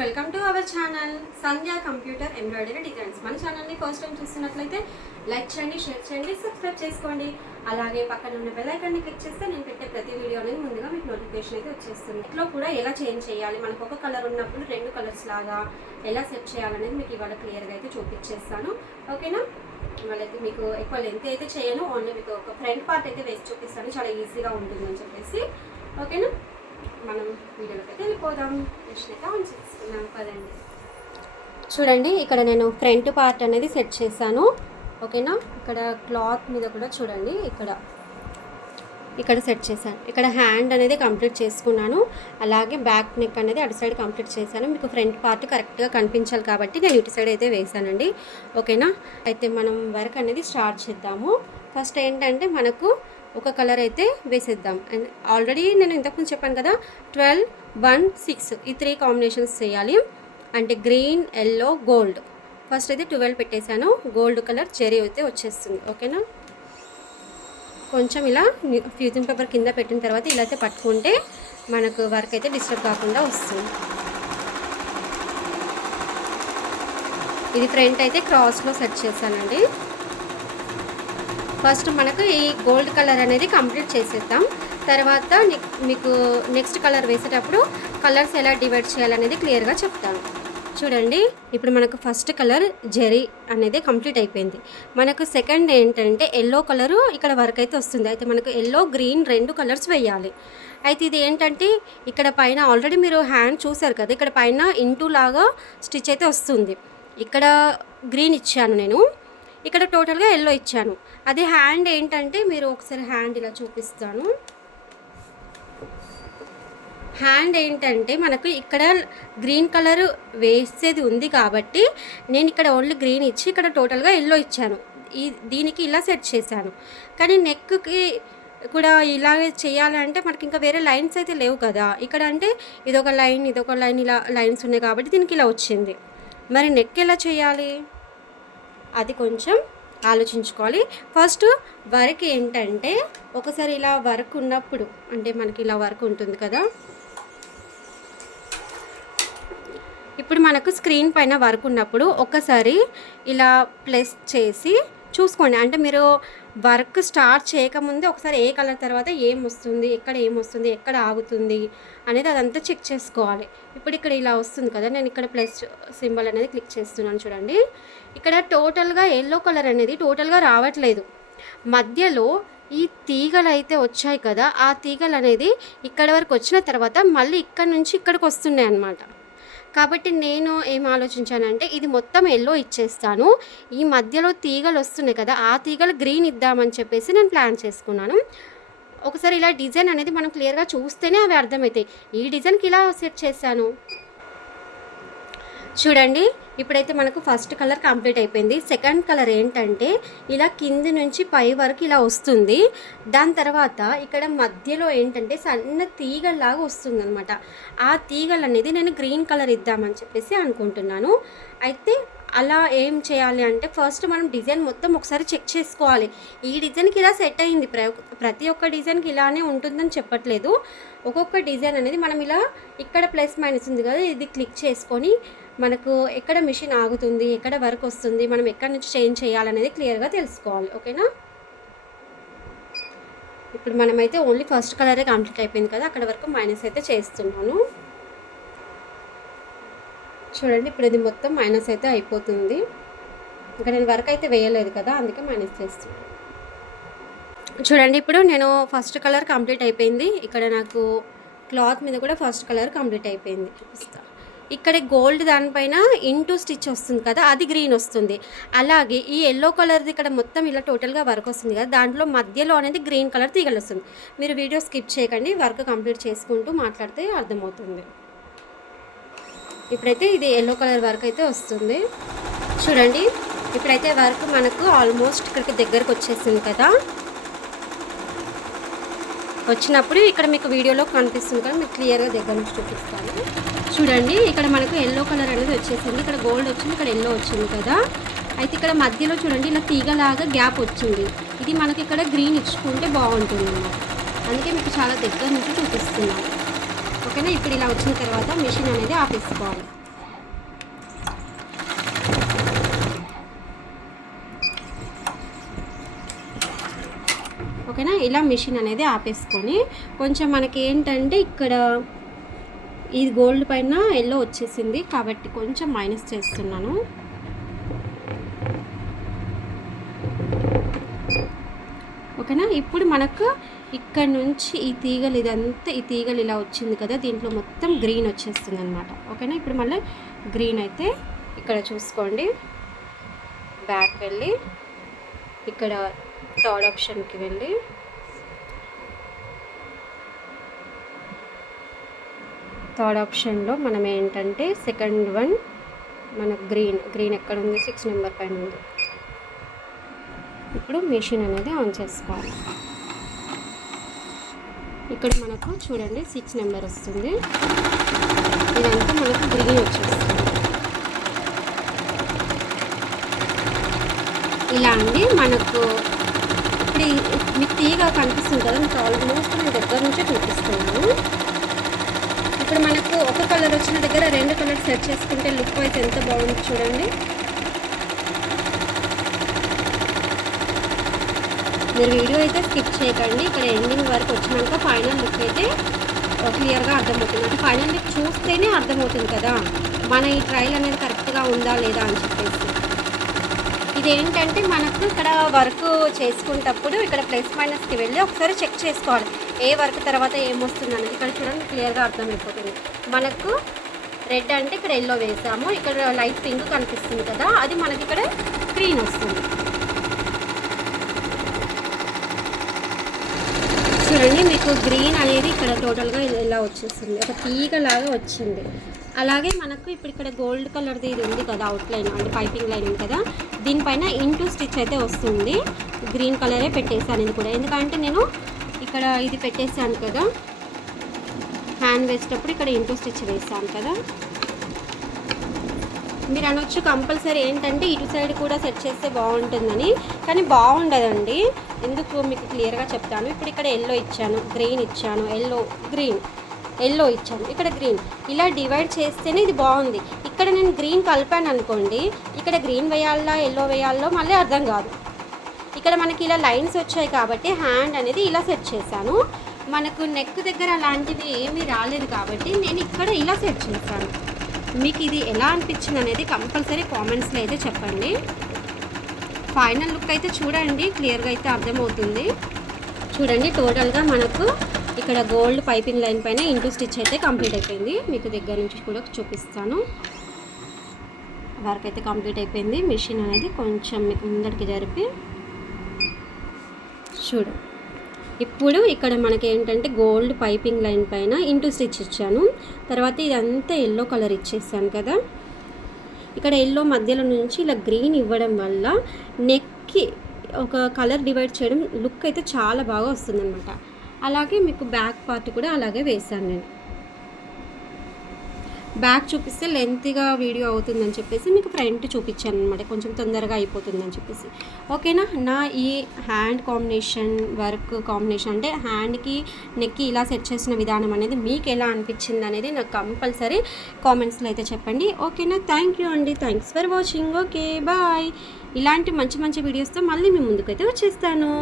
Welcome to our channel Sandhya computer embroidery designs. మన ఛానల్ని first time చూస్తున్నట్లయితే like చేయండి, షేర్ చేయండి, సబ్స్క్రైబ్ చేసుకోండి. అలాగే పక్కన ఉన్న బెల్ ఐకాన్ని క్లిక్ చేస్తే నేను పెట్టే ప్రతి వీడియో అనేది ముందుగా మీకు నోటిఫికేషన్ అయితే వచ్చేస్తుంది. ఇట్లో కూడా ఎలా చేంజ్ చేయాలి, మనకు ఒక కలర్ ఉన్నప్పుడు రెండు కలర్స్ లాగా ఎలా సెట్ చేయాలనేది మీకు ఇవాళ క్లియర్గా అయితే చూపించేస్తాను. ఓకేనా? వాళ్ళైతే మీకు ఎక్కువ లెంత్ అయితే చేయను, ఓన్లీ మీకు ఒక ఫ్రంట్ పార్ట్ అయితే వేసి చూపిస్తాను, చాలా ఈజీగా ఉంటుందని చెప్పేసి. ఓకేనా? మనం వీడియోలోకి అయితే వెళ్ళిపోదాం. నెక్స్ట్ అయితే ఆన్ చేసుకున్నాం కదండి. చూడండి, ఇక్కడ నేను ఫ్రంట్ పార్ట్ అనేది సెట్ చేశాను. ఓకేనా? ఇక్కడ క్లాత్ మీద కూడా చూడండి, ఇక్కడ సెట్ చేశాను. ఇక్కడ హ్యాండ్ అనేది కంప్లీట్ చేసుకున్నాను. అలాగే బ్యాక్ నెక్ అనేది అటు సైడ్ కంప్లీట్ చేశాను. మీకు ఫ్రంట్ పార్ట్ కరెక్ట్గా కనిపించాలి కాబట్టి నేను ఇటు సైడ్ అయితే వేసానండి. ఓకేనా? అయితే మనం వర్క్ అనేది స్టార్ట్ చేద్దాము. ఫస్ట్ ఏంటంటే మనకు ఒక కలర్ అయితే వేసేద్దాం. అండ్ ఆల్రెడీ నేను ఇంతకుముందు చెప్పాను కదా, 12, 1, 6 ఈ 3 కాంబినేషన్స్ చేయాలి. అంటే గ్రీన్, ఎల్లో, గోల్డ్. ఫస్ట్ అయితే 12 పెట్టేశాను. గోల్డ్ కలర్ జెరీ అయితే వచ్చేస్తుంది. ఓకేనా? కొంచెం ఇలా ఫ్యూజింగ్ పేపర్ కింద పెట్టిన తర్వాత ఇలా అయితే పట్టుకుంటే మనకు వర్క్ అయితే డిస్టర్బ్ కాకుండా వస్తుంది. ఇది ఫ్రంట్ అయితే క్రాస్లో సెట్ చేశానండి. ఫస్ట్ మనకు ఈ గోల్డ్ కలర్ అనేది కంప్లీట్ చేసేద్దాం. తర్వాత మీకు నెక్స్ట్ కలర్ వేసేటప్పుడు కలర్స్ ఎలా డివైడ్ చేయాలనేది క్లియర్గా చెప్తాను. చూడండి, ఇప్పుడు మనకు ఫస్ట్ కలర్ జెరీ అనేది కంప్లీట్ అయిపోయింది. మనకు సెకండ్ ఏంటంటే ఎల్లో కలరు ఇక్కడ వర్క్ అయితే వస్తుంది. అయితే మనకు ఎల్లో, గ్రీన్ 2 కలర్స్ వేయాలి. అయితే ఇది ఏంటంటే ఇక్కడ పైన ఆల్రెడీ మీరు హ్యాండ్ చూసారు కదా, ఇక్కడ పైన ఇంటూ లాగా స్టిచ్ అయితే వస్తుంది. ఇక్కడ గ్రీన్ ఇచ్చాను నేను, ఇక్కడ టోటల్గా ఎల్లో ఇచ్చాను. అదే హ్యాండ్ ఏంటంటే మీరు ఒకసారి హ్యాండ్ ఇలా చూపిస్తాను. హ్యాండ్ ఏంటంటే మనకు ఇక్కడ గ్రీన్ కలర్ వేసేది ఉంది కాబట్టి నేను ఇక్కడ ఓన్లీ గ్రీన్ ఇచ్చి ఇక్కడ టోటల్గా ఎల్లో ఇచ్చాను. దీనికి ఇలా సెట్ చేశాను. కానీ నెక్కి కూడా ఇలాగే చేయాలంటే మనకి ఇంకా వేరే లైన్స్ అయితే లేవు కదా. ఇక్కడ అంటే ఇదొక లైన్ ఇలా లైన్స్ ఉన్నాయి కాబట్టి దీనికి ఇలా వచ్చింది. మరి నెక్ ఎలా చేయాలి అది కొంచెం ఆలోచించుకోవాలి. ఫస్ట్ వర్క్ ఏంటంటే ఒకసారి ఇలా వర్క్ ఉన్నప్పుడు, అంటే మనకి ఇలా వర్క్ ఉంటుంది కదా, ఇప్పుడు మనకు స్క్రీన్ పైన వర్క్ ఉన్నప్పుడు ఒకసారి ఇలా ప్లస్ చేసి చూసుకోండి. అంటే మీరు వర్క్ స్టార్ట్ చేయకముందే ఒకసారి ఏ కలర్ తర్వాత ఏం వస్తుంది, ఎక్కడ ఆగుతుంది అనేది అదంతా చెక్ చేసుకోవాలి. ఇప్పుడు ఇక్కడ ఇలా వస్తుంది కదా, నేను ఇక్కడ ప్లస్ సింబల్ అనేది క్లిక్ చేస్తున్నాను. చూడండి, ఇక్కడ టోటల్గా ఎల్లో కలర్ అనేది టోటల్గా రావట్లేదు. మధ్యలో ఈ తీగలు అయితే వచ్చాయి కదా, ఆ తీగలు అనేది ఇక్కడ వరకు వచ్చిన తర్వాత మళ్ళీ ఇక్కడ నుంచి ఇక్కడికి వస్తున్నాయి అన్నమాట. కాబట్టి నేను ఏం ఆలోచించానంటే ఇది మొత్తం ఎల్లో ఇచ్చేస్తాను, ఈ మధ్యలో తీగలు వస్తున్నాయి కదా ఆ తీగలు గ్రీన్ ఇద్దామని చెప్పేసి నేను ప్లాన్ చేసుకున్నాను. ఒకసారి ఇలా డిజైన్ అనేది మనం క్లియర్గా చూస్తేనే అవి అర్థమవుతాయి. ఈ డిజైన్కి ఇలా సెట్ చేశాను. చూడండి, ఇప్పుడైతే మనకు ఫస్ట్ కలర్ కంప్లీట్ అయిపోయింది. సెకండ్ కలర్ ఏంటంటే ఇలా కింది నుంచి పై వరకు ఇలా వస్తుంది. దాని తర్వాత ఇక్కడ మధ్యలో ఏంటంటే సన్న తీగల్లాగా వస్తుంది అనమాట. ఆ తీగలు అనేది నేను గ్రీన్ కలర్ ఇద్దామని చెప్పేసి అనుకుంటున్నాను. అయితే అలా ఏం చేయాలి అంటే ఫస్ట్ మనం డిజైన్ మొత్తం ఒకసారి చెక్ చేసుకోవాలి. ఈ డిజైన్కి ఇలా సెట్ అయింది, ప్రతి ఒక్క డిజైన్కి ఇలానే ఉంటుందని చెప్పట్లేదు. ఒక్కొక్క డిజైన్ అనేది మనం ఇలా ఇక్కడ ప్లస్ మైనస్ ఉంది కదా, ఇది క్లిక్ చేసుకొని మనకు ఎక్కడ మిషన్ ఆగుతుంది, ఎక్కడ వర్క్ వస్తుంది, మనం ఎక్కడి నుంచి చేంజ్ చేయాలనేది క్లియర్గా తెలుసుకోవాలి. ఓకేనా? ఇప్పుడు మనమైతే ఓన్లీ ఫస్ట్ కలరే కంప్లీట్ అయిపోయింది కదా, అక్కడ వరకు మైనస్ అయితే చేస్తున్నాను. చూడండి, ఇప్పుడు ఇది మొత్తం మైనస్ అయితే అయిపోతుంది. ఇంకా నేను వర్క్ అయితే వేయలేదు కదా, అందుకే మైనస్ చేస్తున్నాను. చూడండి, ఇప్పుడు నేను ఫస్ట్ కలర్ కంప్లీట్ అయిపోయింది. ఇక్కడ నాకు క్లాత్ మీద కూడా ఫస్ట్ కలర్ కంప్లీట్ అయిపోయింది. చూపిస్తాను. ఇక్కడ గోల్డ్ దానిపైన ఇంటూ స్టిచ్ వస్తుంది కదా, అది గ్రీన్ వస్తుంది. అలాగే ఈ ఎల్లో కలర్ది ఇక్కడ మొత్తం ఇలా టోటల్గా వర్క్ వస్తుంది కదా, దాంట్లో మధ్యలో అనేది గ్రీన్ కలర్ తీగలు వస్తుంది. మీరు వీడియో స్కిప్ చేయకండి, వర్క్ కంప్లీట్ చేసుకుంటూ మాట్లాడితే అర్థమవుతుంది. ఇప్పుడైతే ఇది ఎల్లో కలర్ వర్క్ అయితే వస్తుంది. చూడండి, ఇప్పుడైతే వర్క్ మనకు ఆల్మోస్ట్ ఇక్కడికి దగ్గరకు వచ్చేసింది కదా. వచ్చినప్పుడు ఇక్కడ మీకు వీడియోలో కనిపిస్తుంది కదా, మీకు క్లియర్గా దగ్గర నుంచి చూపిస్తాను. చూడండి, ఇక్కడ మనకు ఎల్లో కలర్ అనేది వచ్చేసింది. ఇక్కడ గోల్డ్ వచ్చింది, ఇక్కడ ఎల్లో వచ్చింది కదా. అయితే ఇక్కడ మధ్యలో చూడండి ఇలా తీగలాగా గ్యాప్ వచ్చింది. ఇది మనకి ఇక్కడ గ్రీన్ ఇచ్చుకుంటే బాగుంటుంది అన్నమాట. అందుకే మీకు చాలా దగ్గర నుంచి చూపిస్తున్నాను. ఓకేనా? ఇప్పుడు ఇలా వచ్చిన తర్వాత మిషన్ అనేది ఆపేసుకోవాలి. ఓకేనా. ఇలా మిషన్ అనేది ఆపేసుకొని కొంచెం మనకి ఏంటంటే ఇక్కడ ఈ గోల్డ్ పైన ఎల్లో వచ్చేసింది కాబట్టి కొంచెం మైనస్ చేస్తున్నాను. ఓకేనా. ఇప్పుడు మనకు ఇక్కడ నుంచి ఈ తీగలు ఇదంతా ఈ తీగలు ఇలా వచ్చింది కదా, దీంట్లో మొత్తం గ్రీన్ వచ్చేస్తుంది అనమాట. ఓకేనా. ఇప్పుడు మళ్ళీ గ్రీన్ అయితే ఇక్కడ చూసుకోండి, బ్యాక్ వెళ్ళి ఇక్కడ థర్డ్ ఆప్షన్కి వెళ్ళి థర్డ్ ఆప్షన్లో మనం ఏంటంటే సెకండ్ వన్ మన గ్రీన్ ఎక్కడ ఉంది, 6 నెంబర్ పైన ఉంది. ఇప్పుడు మెషిన్ అనేది ఆన్ చేసుకోవాలి. ఇక్కడ మనకు చూడండి 6 నెంబర్ వస్తుంది, ఇదంతా మనకు గ్రీన్ వచ్చేస్తుంది. ఇలా అండి మనకు ఇప్పుడు మీకు తీగ కనిపిస్తుంది కదా, మీకు ఆల్మోస్ట్ నేను దగ్గర నుంచే చూపిస్తున్నాను. ఇప్పుడు మనకు ఒక కలర్ వచ్చిన దగ్గర 2 కలర్ సెట్ చేసుకుంటే లుక్ అయితే ఎంత బాగుంది చూడండి. మీరు వీడియో అయితే స్కిప్ చేయకండి, ఇక్కడ ఎండింగ్ వరకు వచ్చినాక ఫైనల్ లుక్ అయితే క్లియర్గా అర్థమవుతుంది. అంటే ఫైనల్ లుక్ చూస్తేనే అర్థమవుతుంది కదా మన ఈ ట్రయల్ అనేది కరెక్ట్గా ఉందా లేదా అని చెప్పేసి. ఇదేంటంటే మనకు ఇక్కడ వర్క్ చేసుకునేటప్పుడు ఇక్కడ ప్లస్ మైనస్కి వెళ్ళి ఒకసారి చెక్ చేసుకోవాలి ఏ వర్క్ తర్వాత ఏమొస్తుంది అనేది. ఇక్కడ చూడండి క్లియర్గా అర్థమైపోతుంది. మనకు రెడ్ అంటే ఇక్కడ ఎల్లో వేసాము, ఇక్కడ లైట్ పింక్ కనిపిస్తుంది కదా, అది మనకి ఇక్కడ గ్రీన్ వస్తుంది. చూడండి మీకు గ్రీన్ అనేది ఇక్కడ టోటల్గా ఇలా వచ్చేస్తుంది, ఒక తీగలాగా వచ్చింది. అలాగే మనకు ఇప్పుడు ఇక్కడ గోల్డ్ కలర్ది ఇది ఉంది కదా, అవుట్లైన్ అంటే పైపింగ్ లైన్ ఉంది కదా, దీనిపైన ఇంటూ స్టిచ్ అయితే వస్తుంది. గ్రీన్ కలరే పెట్టేసాను ఇది కూడా, ఎందుకంటే నేను ఇక్కడ ఇది పెట్టేసాను కదా హ్యాండ్ వేసేటప్పుడు ఇక్కడ ఇంటూ స్టిచ్ వేసాను కదా. మీరు అనొచ్చు కంపల్సరీ ఏంటంటే ఇటు సైడ్ కూడా సెట్ చేస్తే బాగుంటుందని, కానీ బాగుండదండి. ఎందుకు మీకు క్లియర్గా చెప్తాను. ఇప్పుడు ఇక్కడ ఎల్లో ఇచ్చాను, గ్రీన్ ఇచ్చాను, ఎల్లో ఇచ్చాను, ఇక్కడ గ్రీన్, ఇలా డివైడ్ చేస్తేనే ఇది బాగుంది. ఇక్కడ నేను గ్రీన్ కలిపాను అనుకోండి, ఇక్కడ గ్రీన్ వేయాలా ఎల్లో వేయాలో మళ్ళీ అర్థం కాదు. ఇక్కడ మనకి ఇలా లైన్స్ వచ్చాయి కాబట్టి హ్యాండ్ అనేది ఇలా సెట్ చేశాను. మనకు నెక్ దగ్గర అలాంటివి ఏమీ రాలేదు కాబట్టి నేను ఇక్కడ ఇలా సెట్ చేశాను. మీకు ఇది ఎలా అనిపించింది అనేది కంపల్సరీ కామెంట్స్లో అయితే చెప్పండి. ఫైనల్ లుక్ అయితే చూడండి, క్లియర్గా అయితే అర్థమవుతుంది. చూడండి టోటల్గా మనకు ఇక్కడ గోల్డ్ పైపింగ్ లైన్ పైన ఇంటూ స్టిచ్ అయితే కంప్లీట్ అయిపోయింది. మీకు దగ్గర నుంచి కూడా చూపిస్తాను. వర్క్ అయితే కంప్లీట్ అయిపోయింది. మిషన్ అనేది కొంచెం మీకు ముందరికి జరిపి చూడు. ఇప్పుడు ఇక్కడ మనకి ఏంటంటే గోల్డ్ పైపింగ్ లైన్ పైన ఇంటూ స్టిచ్ ఇచ్చాను. తర్వాత ఇదంతా ఎల్లో కలర్ ఇచ్చేసాను కదా, ఇక్కడ ఎల్లో మధ్యలో నుంచి ఇలా గ్రీన్ ఇవ్వడం వల్ల నెక్కి ఒక కలర్ డివైడ్ చేయడం లుక్ అయితే చాలా బాగా వస్తుందన్నమాట. అలాగే మీకు బ్యాక్ పార్ట్ కూడా అలాగే వేసాను నేను. బ్యాక్ చూపిస్తే లెంత్గా వీడియో అవుతుందని చెప్పేసి మీకు ఫ్రంట్ చూపించాను అనమాట, కొంచెం తొందరగా అయిపోతుందని చెప్పేసి. ఓకేనా. నా ఈ హ్యాండ్ కాంబినేషన్ వర్క్ కాంబినేషన్ అంటే హ్యాండ్కి నెక్కి ఇలా సెట్ చేసిన విధానం అనేది మీకు ఎలా అనిపించింది అనేది నాకు కంపల్సరీ కామెంట్స్లో అయితే చెప్పండి. ఓకేనా. థ్యాంక్ యూ అండి, thanks for watching. Okay bye. ఇలాంటి మంచి మంచి వీడియోస్తో మళ్ళీ మీ ముందుకైతే వచ్చేస్తాను.